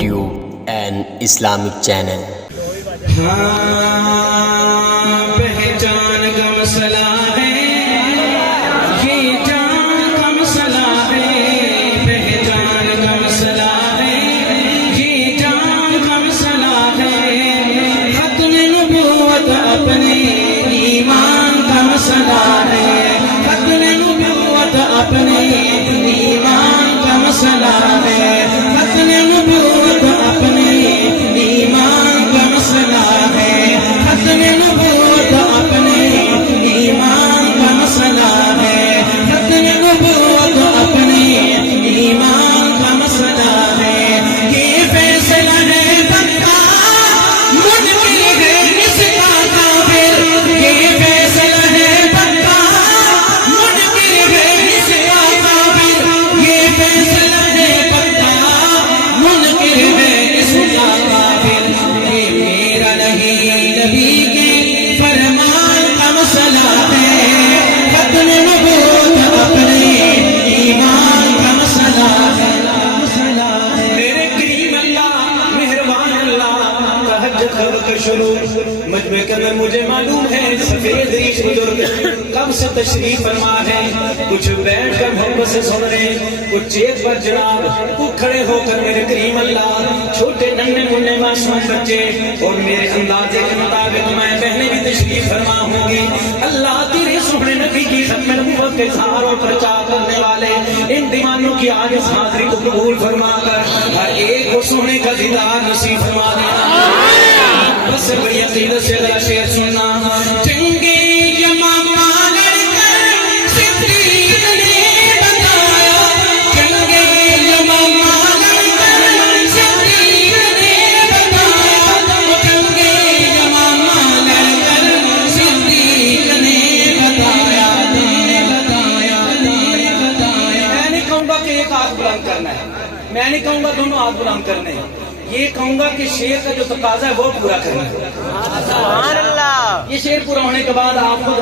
YouTube and Islamic channel. पहचान का मसला है, ये जान का मसला है, पहचान का मसला है, ये जान का मसला है, खत्म नबूवत अपने ईमान का मसला है, खत्म नबूवत अपने ईमान का मसला है, खत्म नबूवत अपने ईमान का मसला है, खत्म नबूवत अपने ईमान का मसला है, खत्म नबूवत अपने ईमान का मसला है। ये फैसला है पक्का, मुनकिर है इसका काबिल, ये फैसला है पक्का, मुनकिर है इसका काबिल, ये फैसला है पक्का, मुनकिर है इसका काबिल। ये मेरा नहीं नबी के फरमान का मसला है, खत्म नबूवत अपने ईमान का मसला है। मेरे करीम अल्लाह, मेहरबान अल्लाह, तहज्जुद खल्क़ शुरू मजमे के में मुझे मालूम है सफेद रीश बुजुर्ग कब से तशरीफ फरमा है, कुछ बैठ कर मोहब्बत से सुन रहे, कुछ चेत पर जनाब, कुछ खड़े होकर मेरे करीम अल्लाह, छोटे नन्हे मुन्ने मासूम बच्चे और मेरे अंदाजे के मुताबिक मैं बहने भी तशरीफ फरमा होंगी। अल्लाह तेरे सोहने नबी की खत्म नबूवत के इज़हार और प्रचार करने वाले इन दीवानों की आज इस हाज़िरी को कबूल फरमा कर हर एक को सोने का दीदार नसीब फरमा देना। बस बड़ी अकीदत से अल्लाह शेर सुनना। जंगे यमामा लड़कर सिद्दीक़ ने बताया, जंगे यमामा लड़कर सिद्दीक़ ने बताया, जंगे यमामा लड़कर सिद्दीक़ ने बताया। मैं नहीं कहूँगा कि एक हाथ बुलंद करना है, मैं नहीं कहूँगा दोनों हाथ बुलंद करने हैं, ये कहूंगा कि शेर का जो तकाजा है वो पूरा करना है। ये शेर पूरा होने के बाद आपको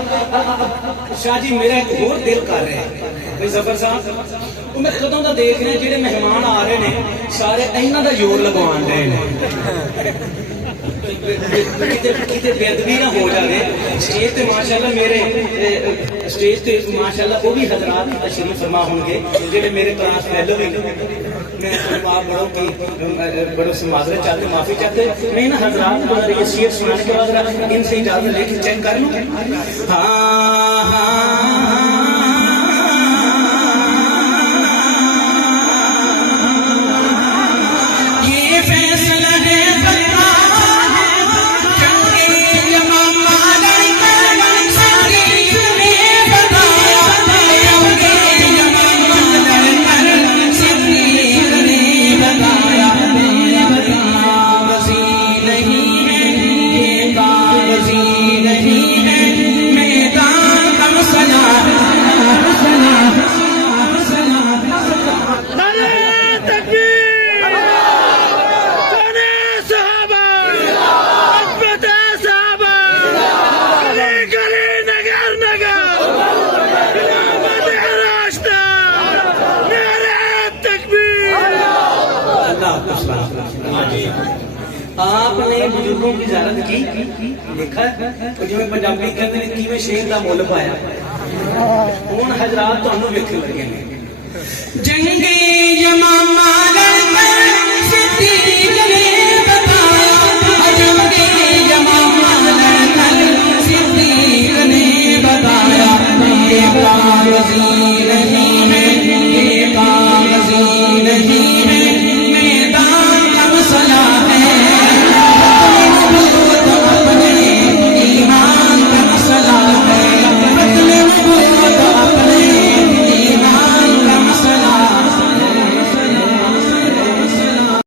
शाह जी मेरा एक और दिल कर रहे हैं भाई जफर साहब, मैं कदों का देख रहे जेडे मेहमान आ रहे ने सारे इन्हां दा जोर लगवान रहे ने, किते बेअदबी ना हो जाए। स्टेज पे माशाल्लाह मेरे स्टेज पे माशाल्लाह वो भी हजरात तशरीफ फरमा होंगे जेडे मेरे क्लास फेलो भी, मैं आप बड़ों की बड़ों से माजरत चाहते, माफी चाहते, मैं ना हजरात को ये शेर सुनाने के बाद इनसे इजाजत लेके चेक कर लूं। ये फैसला है पक्का, जंगे यमामा लड़कर सिद्दीक़ ने बताया, जंगे यमामा लड़कर सिद्दीक़ ने बताया। बावज़ी नहीं है ये बावज़ी नहीं है, मैदान का मसला है। आपने बुजुर्गों की ज़ियारत की, देखा तो जिवें पंजाबी कहते हैं किवें शेर दा मुल पाया, हुण हजरात तुहानूं वेखण लगे ने। जंगे